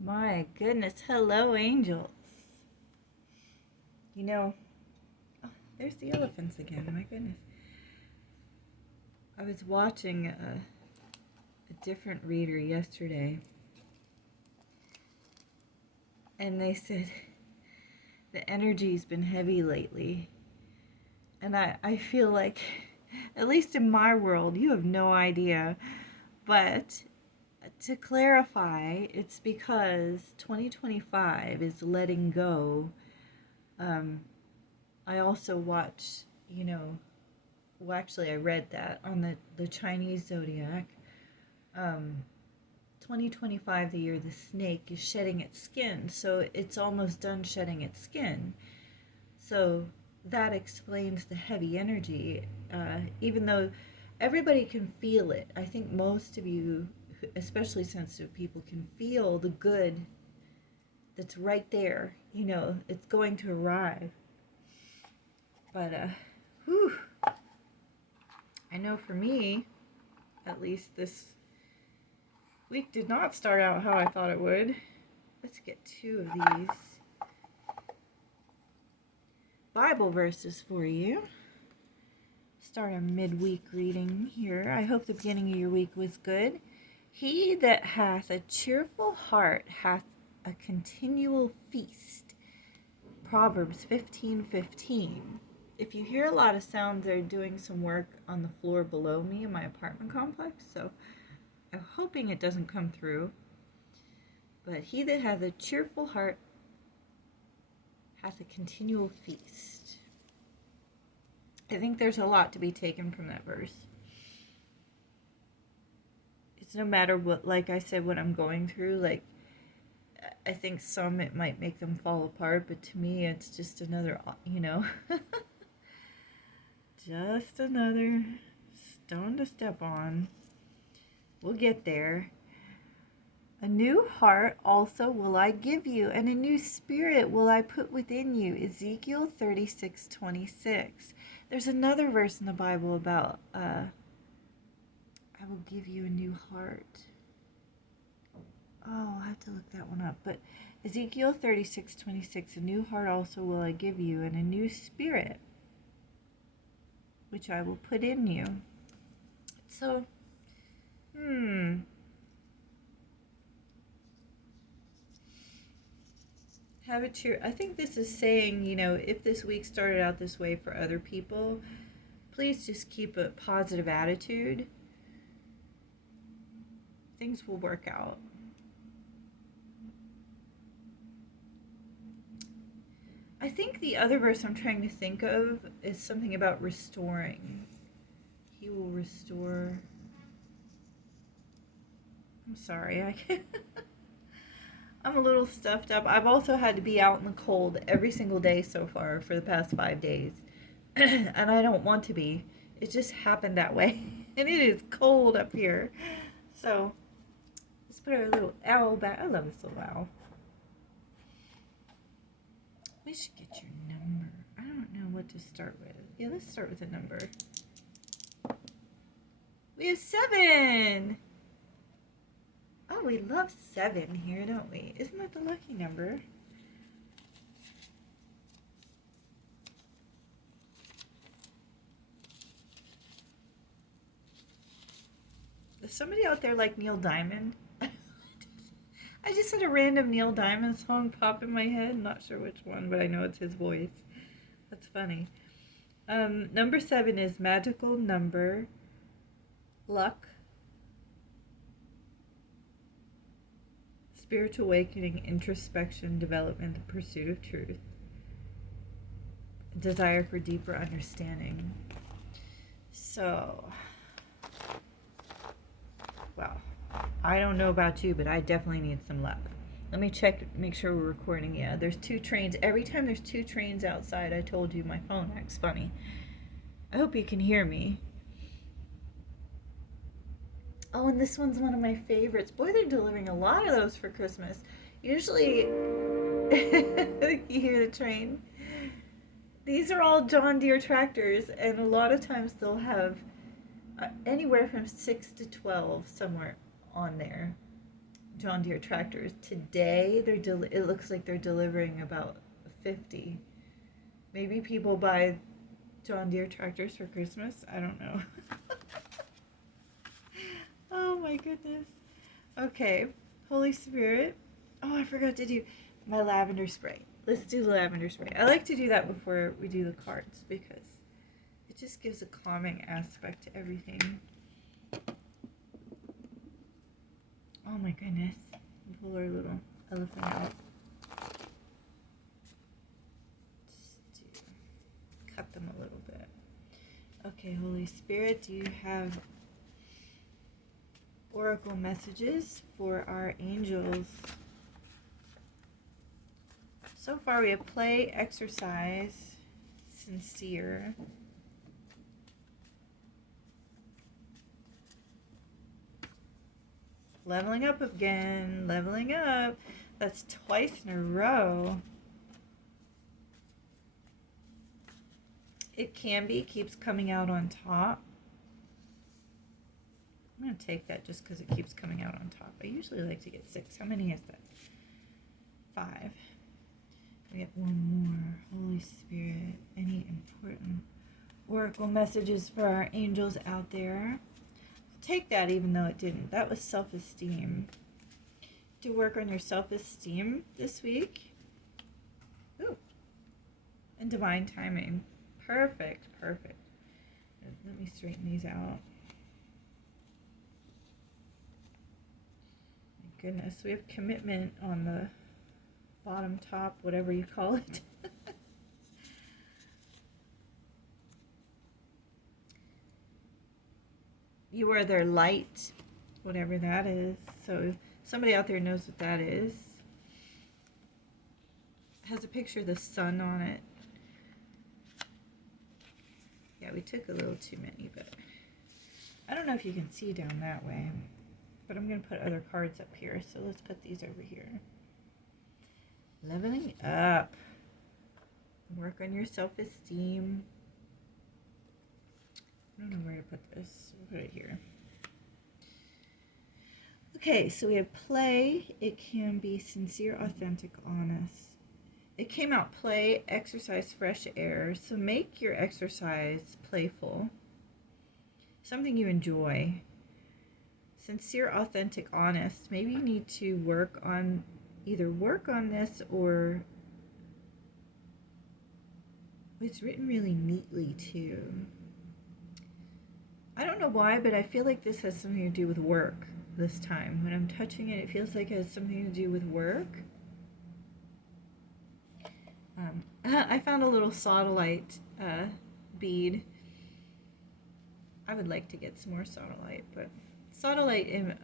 My goodness. Hello, angels. You know, oh, there's the elephants again. My goodness. I was watching a different reader yesterday, and they said the energy's been heavy lately. And I feel like, at least in my world, you have no idea. But to clarify, it's because 2025 is letting go. Um, I also watched, well, actually, I read that on the Chinese zodiac. Um, 2025, the year the snake is shedding its skin, so it's almost done shedding its skin. So that explains the heavy energy, even though everybody can feel it. I think most of you, especially sensitive people, can feel the good that's right there. It's going to arrive. But, whew, I know for me, at least this week did not start out how I thought it would. Let's get two of these Bible verses for you. Start a midweek reading here. I hope the beginning of your week was good. He that hath a cheerful heart hath a continual feast. Proverbs 15:15. If you hear a lot of sounds, they're doing some work on the floor below me in my apartment complex, so I'm hoping it doesn't come through. But he that hath a cheerful heart hath a continual feast. I think there's a lot to be taken from that verse. It's no matter what, like I said, what I'm going through. Like, I think some it might make them fall apart, but to me, it's just another, just another stone to step on. We'll get there. A new heart also will I give you, and a new spirit will I put within you. Ezekiel 36:26. There's another verse in the Bible about, I will give you a new heart. Oh, I'll have to look that one up. But Ezekiel 36:26, a new heart also will I give you, and a new spirit, which I will put in you. So, have a cheer. I think this is saying, if this week started out this way for other people, please just keep a positive attitude. Things will work out. I think the other verse I'm trying to think of is something about restoring. He will restore. I'm sorry, I can't. I'm a little stuffed up. I've also had to be out in the cold every single day so far for the past 5 days. And I don't want to be. It just happened that way. And it is cold up here. So, let's put our little owl back. I love this little owl. We should get your number. I don't know what to start with. Yeah, let's start with a number. We have 7. Oh, we love 7 here, don't we? Isn't that the lucky number? Is somebody out there like Neil Diamond? I just had a random Neil Diamond song pop in my head. Not sure which one, but I know it's his voice. That's funny. Number 7 is magical number, luck, spiritual awakening, introspection, development, the pursuit of truth, desire for deeper understanding. So, well, I don't know about you, but I definitely need some luck. Let me check, make sure we're recording. Yeah, there's 2 trains. Every time there's 2 trains outside, I told you my phone acts funny. I hope you can hear me. Oh, and this one's one of my favorites. Boy, they're delivering a lot of those for Christmas. Usually, you hear the train. These are all John Deere tractors, and a lot of times they'll have anywhere from 6 to 12 somewhere on there. John Deere tractors. Today, it looks like they're delivering about 50. Maybe people buy John Deere tractors for Christmas. I don't know. Oh my goodness. Okay, Holy Spirit. Oh, I forgot to do my lavender spray. Let's do the lavender spray. I like to do that before we do the cards because it just gives a calming aspect to everything. Oh my goodness. Pull our little elephant out. Just to cut them a little bit. Okay, Holy Spirit, do you have oracle messages for our angels? So far we have play, exercise, sincere. Leveling up again, leveling up. That's twice in a row. It can be, keeps coming out on top. I'm going to take that just because it keeps coming out on top. I usually like to get 6. How many is that? 5. We have one more. Holy Spirit, any important oracle messages for our angels out there? I'll take that even though it didn't. That was self-esteem. To work on your self-esteem this week. Ooh. And divine timing. Perfect, perfect. Let me straighten these out. My goodness, we have commitment on the bottom, top, whatever you call it. You are their light, whatever that is. So somebody out there knows what that is. It has a picture of the sun on it. Yeah, we took a little too many, but I don't know if you can see down that way. But I'm going to put other cards up here, so let's put these over here. Leveling up. Work on your self-esteem. I don't know where to put this. We'll put it here. Okay, so we have play. It can be sincere, authentic, honest. It came out play, exercise, fresh air. So make your exercise playful. Something you enjoy. Sincere, authentic, honest. Maybe you need to either work on this or it's written really neatly too. I don't know why, but I feel like this has something to do with work this time. When I'm touching it, it feels like it has something to do with work. I found a little sodalite bead. I would like to get some more sodalite, but sodalite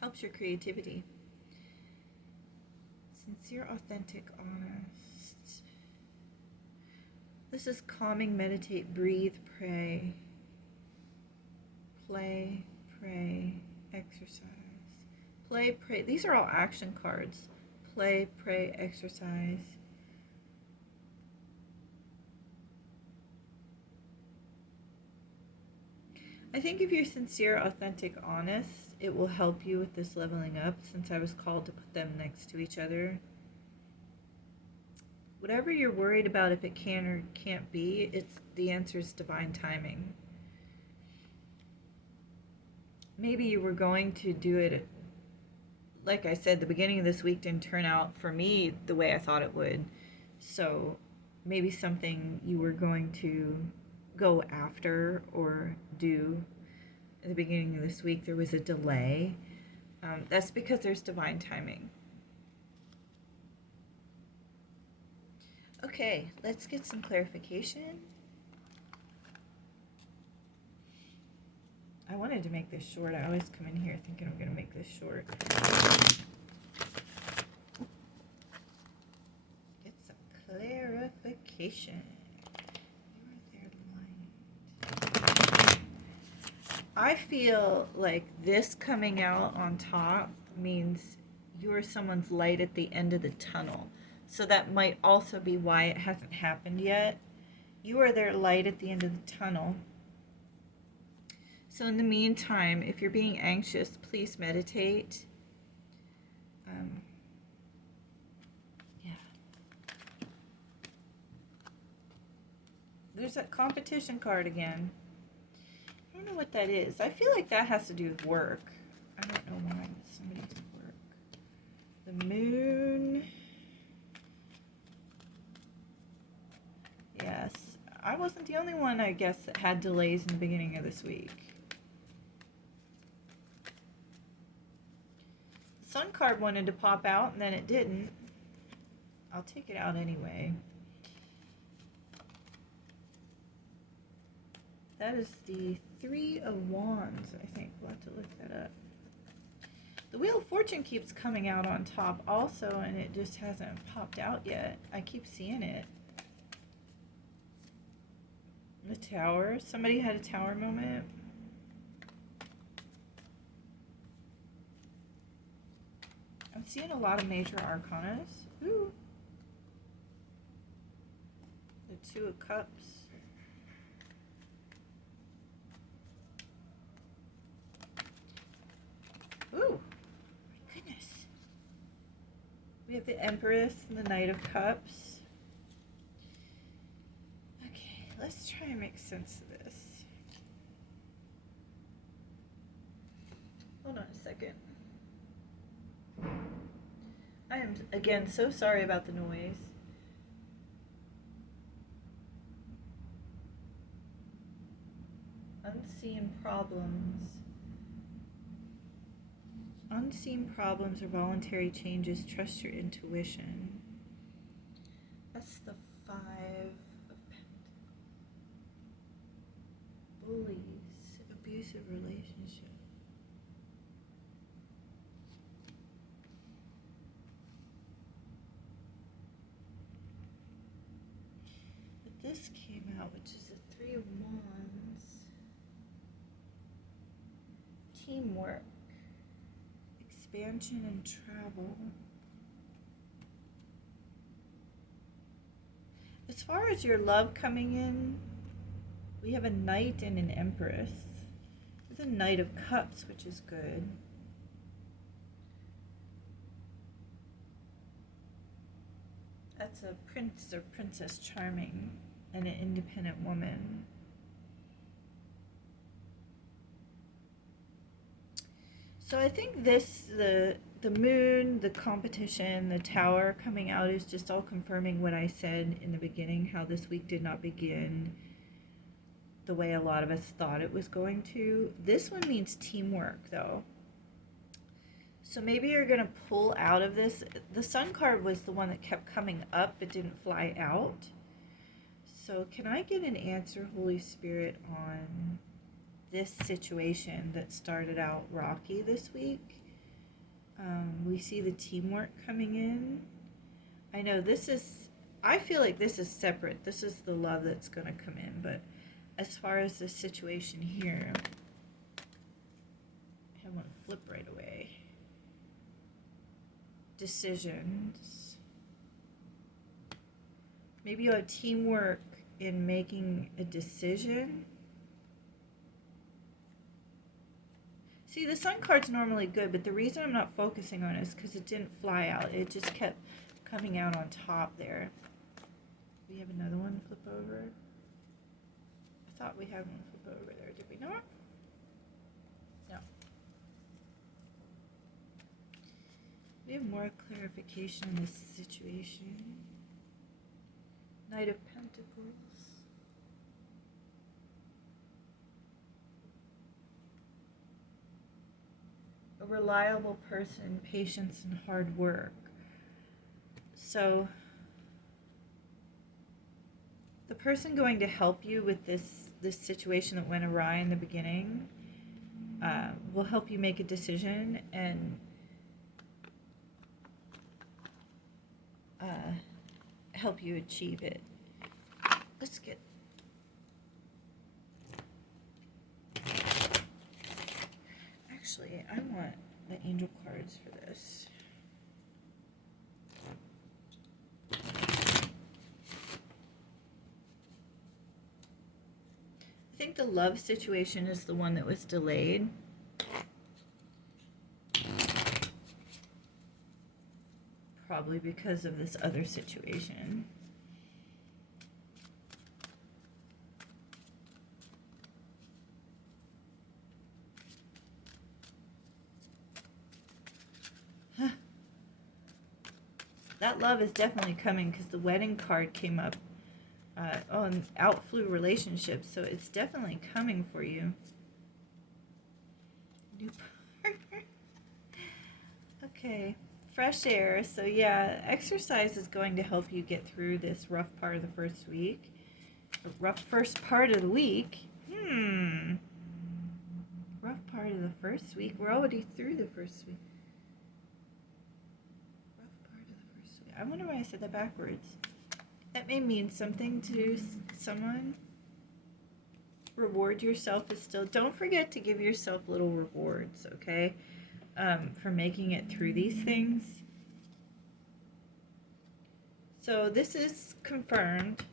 helps your creativity. Sincere, authentic, honest. This is calming, meditate, breathe, pray. Play, pray, exercise. Play, pray. These are all action cards. Play, pray, exercise. I think if you're sincere, authentic, honest, it will help you with this leveling up since I was called to put them next to each other. Whatever you're worried about, if it can or can't be, the answer is divine timing. Maybe you were going to do it, like I said, the beginning of this week didn't turn out for me the way I thought it would. So maybe something you were going to go after or do at the beginning of this week, there was a delay. That's because there's divine timing. Okay, let's get some clarification. I wanted to make this short. I always come in here thinking I'm going to make this short. Get some clarification. I feel like this coming out on top means you're someone's light at the end of the tunnel. So that might also be why it hasn't happened yet. You are their light at the end of the tunnel. So in the meantime, if you're being anxious, please meditate. Yeah. There's that competition card again. I don't know what that is. I feel like that has to do with work. I don't know why, but somebody's work. The moon. Yes. I wasn't the only one, I guess, that had delays in the beginning of this week. The sun card wanted to pop out, and then it didn't. I'll take it out anyway. That is the Three of Wands, I think. We'll have to look that up. The Wheel of Fortune keeps coming out on top also, and it just hasn't popped out yet. I keep seeing it. The Tower. Somebody had a Tower moment. I'm seeing a lot of major arcanas. Ooh. The Two of Cups. Ooh. My goodness. We have the Empress and the Knight of Cups. Okay, let's try and make sense of this. Hold on a second. I am, again, so sorry about the noise. Unseen problems. Unseen problems or voluntary changes. Trust your intuition. That's the Five of Pentacles. Bullies. Abusive relationship. But this came out, which is the Three of Wands. Teamwork. Expansion and travel. As far as your love coming in, we have a Knight and an Empress. There's a Knight of Cups, which is good. That's a Prince or Princess Charming and an independent woman. So I think this, the moon, the competition, the Tower coming out is just all confirming what I said in the beginning, how this week did not begin the way a lot of us thought it was going to. This one means teamwork, though. So maybe you're going to pull out of this. The Sun card was the one that kept coming up but didn't fly out. So can I get an answer, Holy Spirit, on this situation that started out rocky this week? We see the teamwork coming in. I know this is, I feel like this is separate. This is the love that's going to come in. But as far as the situation here, I want to flip right away. Decisions. Maybe you have teamwork in making a decision. See, the Sun card's normally good, but the reason I'm not focusing on it is because it didn't fly out. It just kept coming out on top there. We have another one flip over. I thought we had one flip over there. Did we not? No. We have more clarification in this situation. Knight of Pentacles. A reliable person, patience, and hard work. So the person going to help you with this situation that went awry in the beginning will help you make a decision and help you achieve it. Let's get actually, I want the angel cards for this. I think the love situation is the one that was delayed. probably because of this other situation. That love is definitely coming because the wedding card came up. And out flew relationships, so it's definitely coming for you. New partner. Okay, fresh air. So yeah, exercise is going to help you get through this rough part of the first week. The rough first part of the week. Rough part of the first week. We're already through the first week. Rough part of the first week. I wonder why I said that backwards. That may mean something to someone. Reward yourself is still. Don't forget to give yourself little rewards, okay? For making it through these things. So this is confirmed.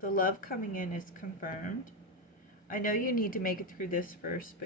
The love coming in is confirmed. I know you need to make it through this first, but